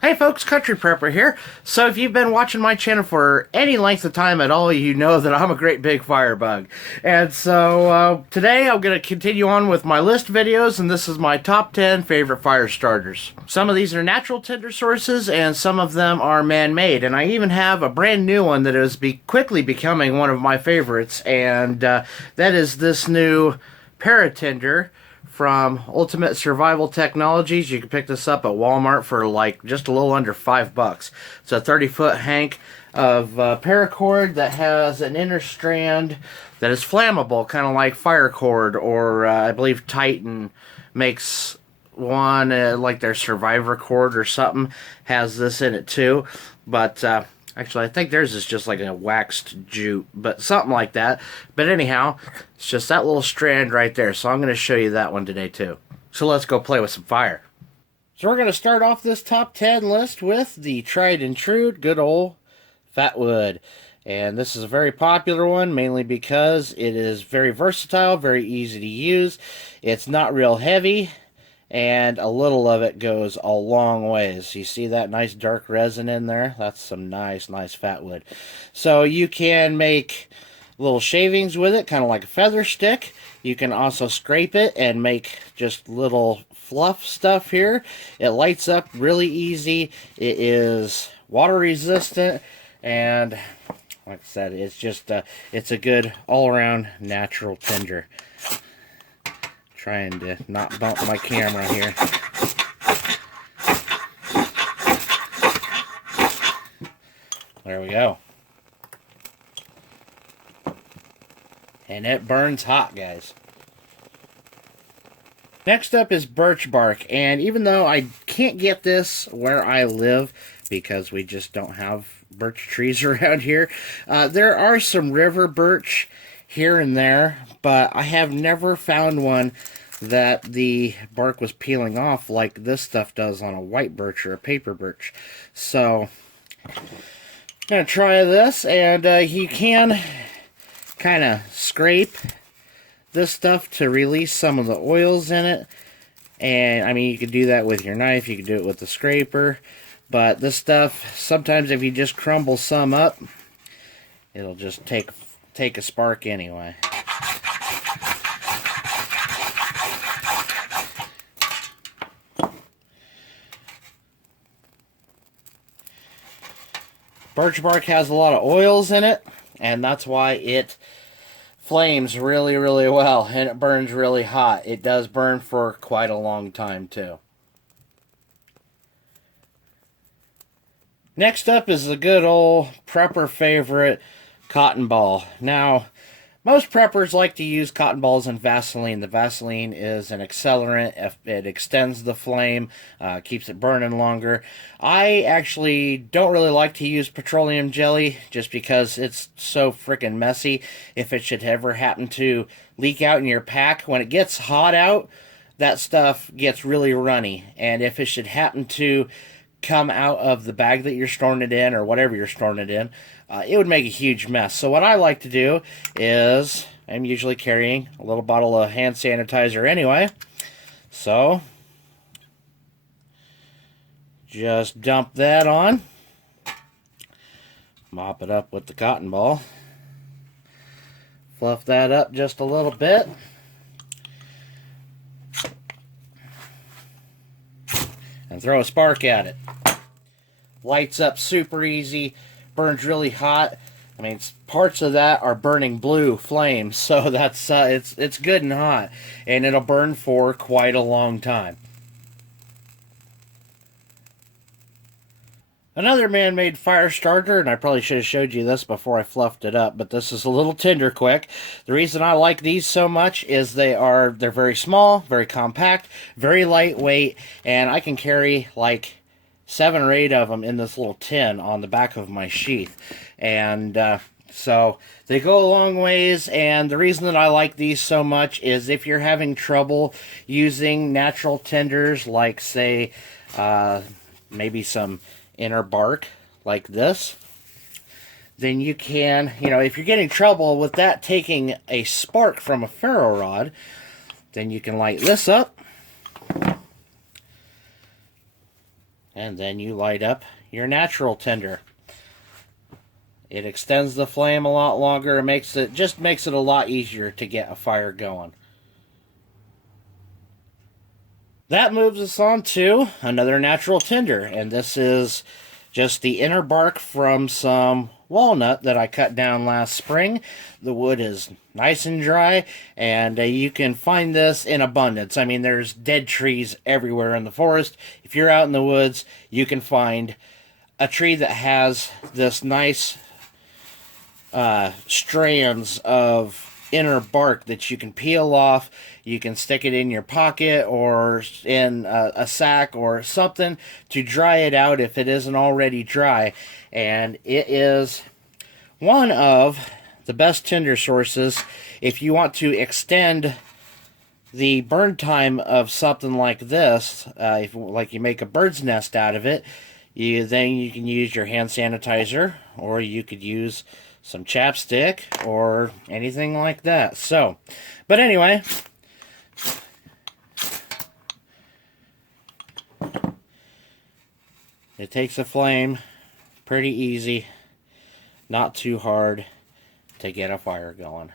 Hey folks, Country Prepper here. So if you've been watching my channel for any length of time at all, you know that I'm a great big firebug. And so today I'm going to continue on with my list videos, and this is my top 10 favorite fire starters. Some of these are natural tinder sources, and some of them are man-made. And I even have a brand new one that is quickly becoming one of my favorites, and that is this new Paratinder from Ultimate Survival Technologies. You can pick this up at Walmart for like just a little under $5. It's a 30-foot hank of paracord that has an inner strand that is flammable, kind of like fire cord, or I believe Titan makes one like their Survivor cord or something has this in it too. But actually, I think theirs is just like a waxed jute, but something like that. But anyhow, it's just that little strand right there. So I'm going to show you that one today too. So let's go play with some fire. So we're going to start off this top 10 list with the tried and true good old fat wood. And this is a very popular one, mainly because it is very versatile, very easy to use. It's not real heavy, and a little of it goes a long ways. You see that nice dark resin in there? That's some nice fat wood. So you can make little shavings with it, kind of like a feather stick. You can also scrape it and make just little fluff stuff here. It lights up really easy. It is water resistant, and like I said, it's just it's a good all-around natural tinder. Trying to not bump my camera here. There we go. And it burns hot, guys. Next up is Birch Bark, and even though I can't get this where I live because we just don't have birch trees around here, there are some river birch here and there, but I have never found one that the bark was peeling off like this stuff does on a white birch or a paper birch. So I'm gonna try this, and you can kind of scrape this stuff to release some of the oils in it. And I mean, you could do that with your knife, you could do it with the scraper, but this stuff, sometimes if you just crumble some up, it'll just take a spark anyway. Birch bark has a lot of oils in it, and that's why it flames really well, and it burns really hot. It does burn for quite a long time too. Next up is the good old prepper favorite, cotton ball. Now, most preppers like to use cotton balls and Vaseline. The Vaseline is an accelerant. It extends the flame, keeps it burning longer. I actually don't really like to use petroleum jelly just because it's so freaking messy. If it should ever happen to leak out in your pack, when it gets hot out, that stuff gets really runny. And if it should happen to come out of the bag that you're storing it in, or whatever you're storing it in, it would make a huge mess. So what I like to do is, I'm usually carrying a little bottle of hand sanitizer anyway, so just dump that on, mop it up with the cotton ball, fluff that up just a little bit, and throw a spark at it. Lights up super easy, burns really hot. I mean, parts of that are burning blue flames, so that's it's good and hot, and it'll burn for quite a long time. Another man-made fire starter, and I probably should have showed you this before I fluffed it up, but this is a little Tinder quick. The reason I like these so much is they're very small, very compact, very lightweight, and I can carry like 7 or 8 of them in this little tin on the back of my sheath. And so they go a long ways, and the reason that I like these so much is if you're having trouble using natural tinders, like say maybe some inner bark like this, then you can, if you're getting trouble with that taking a spark from a ferro rod, then you can light this up And then you light up your natural tinder. It extends the flame a lot longer. It just makes it a lot easier to get a fire going. That moves us on to another natural tinder, and this is just the inner bark from some walnut that I cut down last spring. The wood is nice and dry, and you can find this in abundance. I mean, there's dead trees everywhere in the forest. If you're out in the woods, you can find a tree that has this nice strands of inner bark that you can peel off. You can stick it in your pocket or in a sack or something to dry it out if it isn't already dry. And it is one of the best tinder sources if you want to extend the burn time of something like this. Like you make a bird's nest out of it, then you can use your hand sanitizer, or you could use some chapstick or anything like that. So, but anyway, it takes a flame pretty easy, not too hard to get a fire going.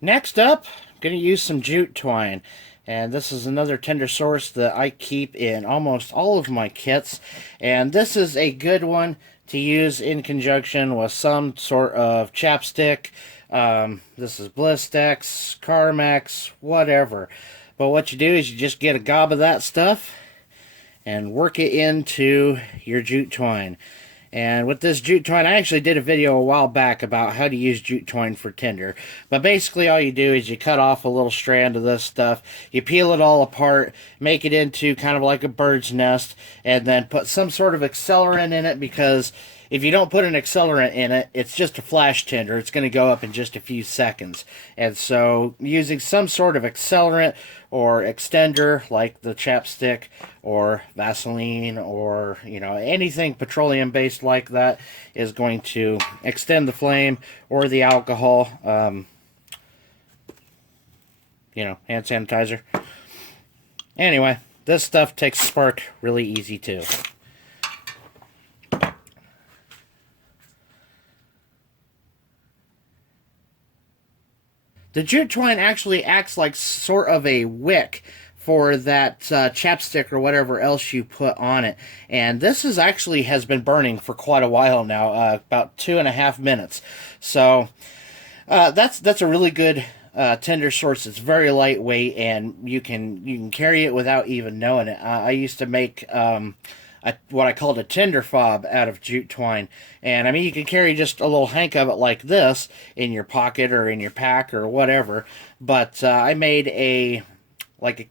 Next up, I'm going to use some jute twine, and this is another tinder source that I keep in almost all of my kits, and this is a good one to use in conjunction with some sort of chapstick. This is Blistex, Carmex, whatever. But what you do is you just get a gob of that stuff and work it into your jute twine. And with this jute twine, I actually did a video a while back about how to use jute twine for tinder. But basically all you do is you cut off a little strand of this stuff, you peel it all apart, make it into kind of like a bird's nest, and then put some sort of accelerant in it, because if you don't put an accelerant in it, it's just a flash tinder. It's going to go up in just a few seconds. And so using some sort of accelerant or extender like the chapstick or Vaseline or, anything petroleum based like that is going to extend the flame, or the alcohol, hand sanitizer. Anyway, this stuff takes spark really easy too. The jute twine actually acts like sort of a wick for that chapstick or whatever else you put on it. And this has been burning for quite a while now, about 2.5 minutes. So that's a really good tinder source. It's very lightweight, and you can carry it without even knowing it. I used to make what I called a tinder fob out of jute twine. And I mean, you can carry just a little hank of it like this in your pocket or in your pack or whatever. But I made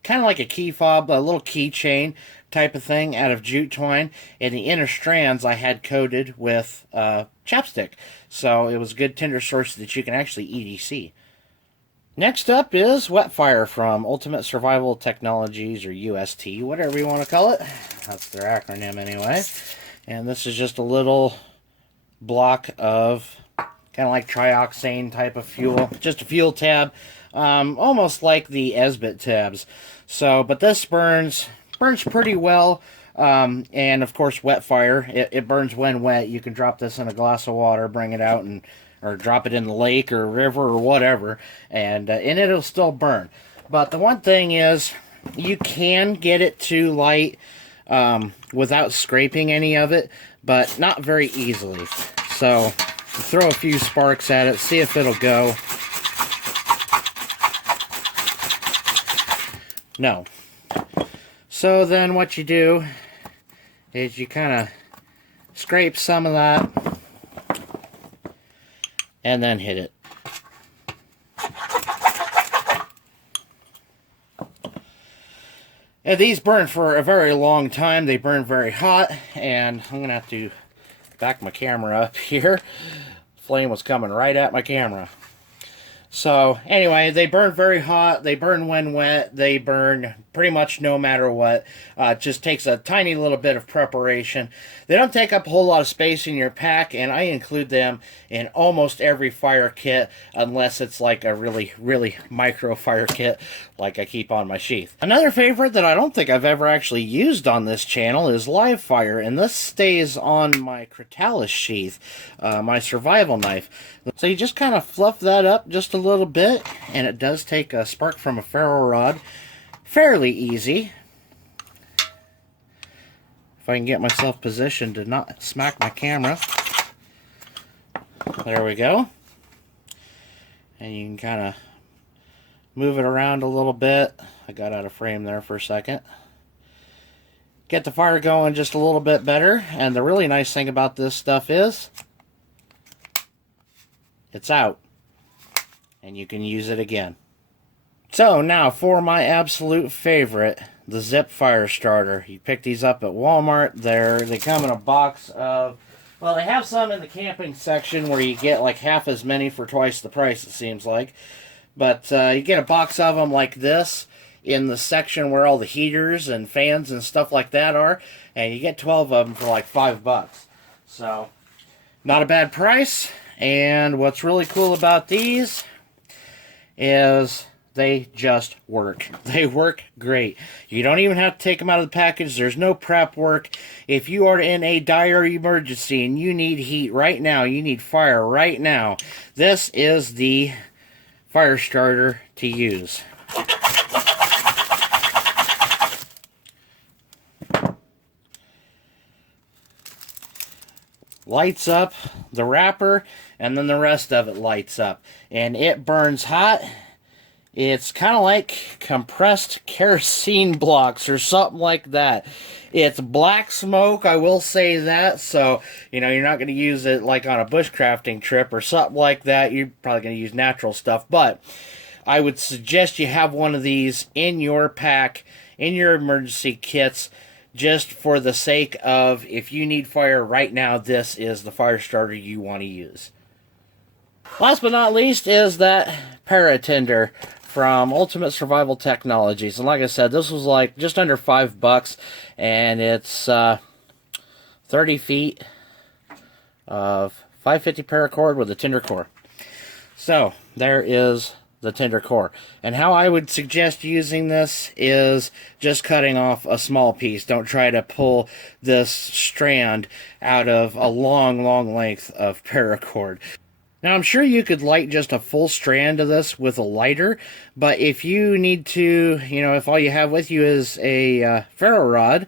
kind of like a key fob, a little keychain type of thing out of jute twine. And the inner strands I had coated with chapstick. So it was a good tinder source that you can actually EDC. Next up is Wet Fire from Ultimate Survival Technologies, or UST, whatever you want to call it. That's their acronym anyway. And this is just a little block of kind of like trioxane type of fuel. Just a fuel tab, almost like the Esbit tabs. So, but this burns pretty well. And of course, Wet Fire, it burns when wet. You can drop this in a glass of water, bring it out, or drop it in the lake or river or whatever, and it'll still burn. But the one thing is, you can get it to light without scraping any of it, but not very easily. So throw a few sparks at it, see if it'll go. No. So then what you do is you kind of scrape some of that and then hit it. And these burn for a very long time. They burn very hot, and I'm gonna have to back my camera up here. Flame was coming right at my camera. So anyway, they burn very hot, they burn when wet, they burn pretty much no matter what. It just takes a tiny little bit of preparation. They don't take up a whole lot of space in your pack, and I include them in almost every fire kit, unless it's like a really, really micro fire kit like I keep on my sheath. Another favorite that I don't think I've ever actually used on this channel is live fire, and this stays on my Cretalis sheath, my survival knife. So you just kind of fluff that up just a little bit, and it does take a spark from a ferro rod fairly easy. If I can get myself positioned to not smack my camera. There we go. And you can kind of move it around a little bit. I got out of frame there for a second. Get the fire going just a little bit better. And the really nice thing about this stuff is it's out. And you can use it again. So now for my absolute favorite, the Zip fire starter. You pick these up at Walmart. They come in a box of, well, they have some in the camping section where you get like half as many for twice the price, it seems like. But you get a box of them like this in the section where all the heaters and fans and stuff like that are, and you get 12 of them for like $5. So not a bad price. And what's really cool about these is they just work. They work great. You don't even have to take them out of the package. There's no prep work. If you are in a dire emergency and you need heat right now, you need fire right now, this is the fire starter to use. Lights up the wrapper, and then the rest of it lights up. And it burns hot. It's kind of like compressed kerosene blocks or something like that. It's black smoke, I will say that. So, you know, you're not going to use it like on a bushcrafting trip or something like that. You're probably going to use natural stuff. But I would suggest you have one of these in your pack, in your emergency kits, just for the sake of if you need fire right now, this is the fire starter you want to use. Last but not least is that Paratinder from Ultimate Survival Technologies. And like I said, this was like just under $5, and it's 30 feet of 550 paracord with a Tinder core. So there is the Tinder core. And how I would suggest using this is just cutting off a small piece. Don't try to pull this strand out of a long, long length of paracord. Now, I'm sure you could light just a full strand of this with a lighter, but if you need to, you know, if all you have with you is a ferro rod,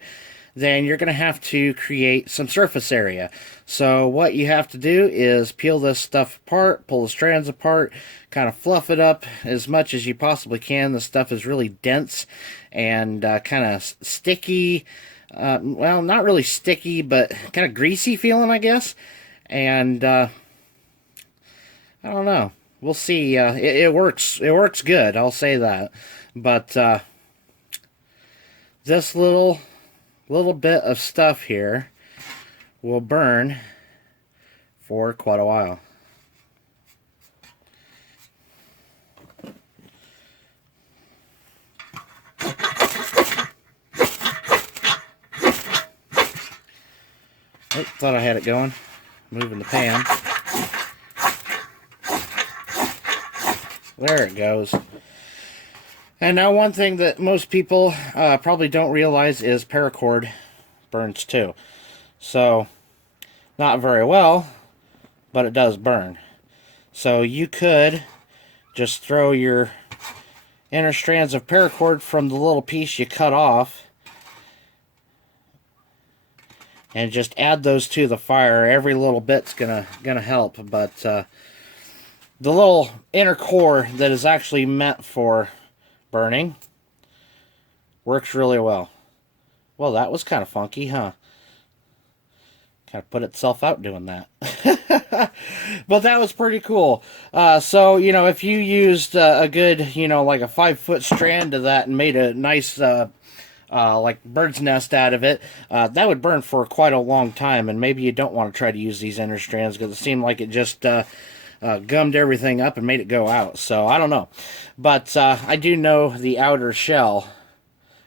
then you're going to have to create some surface area. So what you have to do is peel this stuff apart, pull the strands apart, kind of fluff it up as much as you possibly can. The stuff is really dense and kind of sticky. Well, not really sticky, but kind of greasy feeling, I guess. And I don't know. We'll see. It works. It works good. I'll say that. But this little bit of stuff here will burn for quite a while. Oh, thought I had it going. Moving the pan. There it goes. And now one thing that most people probably don't realize is paracord burns too. So, not very well, but it does burn. So you could just throw your inner strands of paracord from the little piece you cut off and just add those to the fire. Every little bit's gonna help, but the little inner core that is actually meant for burning works really well. Well, that was kind of funky, huh? Kind of put itself out doing that. But that was pretty cool. So, you know, if you used a good, you know, like a 5-foot strand of that and made a nice, like bird's nest out of it, that would burn for quite a long time. And maybe you don't want to try to use these inner strands because it seemed like it just gummed everything up and made it go out. So I don't know, but I do know the outer shell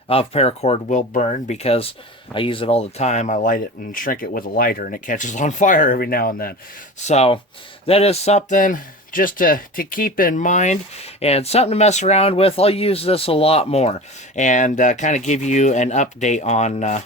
of paracord will burn because I use it all the time. I light it and shrink it with a lighter and it catches on fire every now and then. So that is something just to keep in mind and something to mess around with. I'll use this a lot more and kind of give you an update on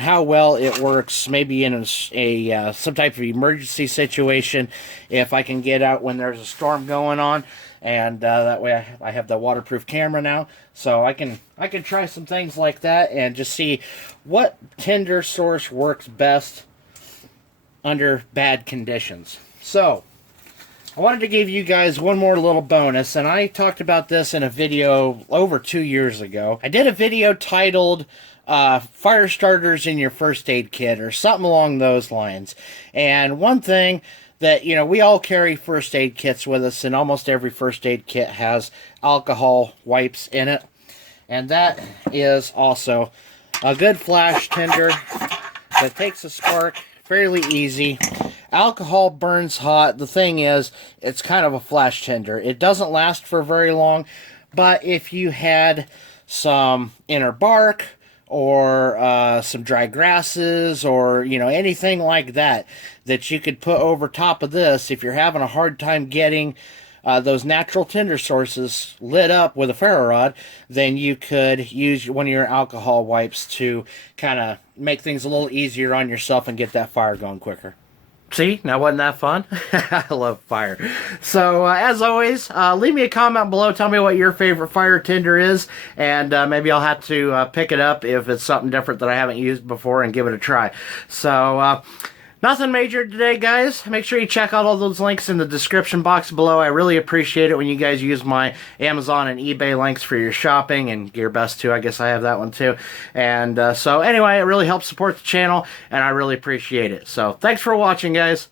how well it works, maybe in a some type of emergency situation, if I can get out when there's a storm going on. And that way I have the waterproof camera now, so I can try some things like that and just see what tinder source works best under bad conditions. So I wanted to give you guys one more little bonus, and I talked about this in a video over 2 years ago. I did a video titled fire starters in your first aid kit, or something along those lines. And one thing that, you know, we all carry first aid kits with us, and almost every first aid kit has alcohol wipes in it. And that is also a good flash tinder that takes a spark fairly easy. Alcohol burns hot. The thing is, it's kind of a flash tinder. It doesn't last for very long, but if you had some inner bark or some dry grasses, or, you know, anything like that that you could put over top of this, if you're having a hard time getting those natural tinder sources lit up with a ferro rod, then you could use one of your alcohol wipes to kind of make things a little easier on yourself and get that fire going quicker. See, now wasn't that fun? I love fire. So, as always, leave me a comment below. Tell me what your favorite fire tinder is, and maybe I'll have to pick it up if it's something different that I haven't used before and give it a try. So, nothing major today, guys. Make sure you check out all those links in the description box below. I really appreciate it when you guys use my Amazon and eBay links for your shopping, and GearBest too. I guess I have that one too. And so anyway, it really helps support the channel, and I really appreciate it. So thanks for watching, guys.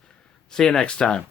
See you next time.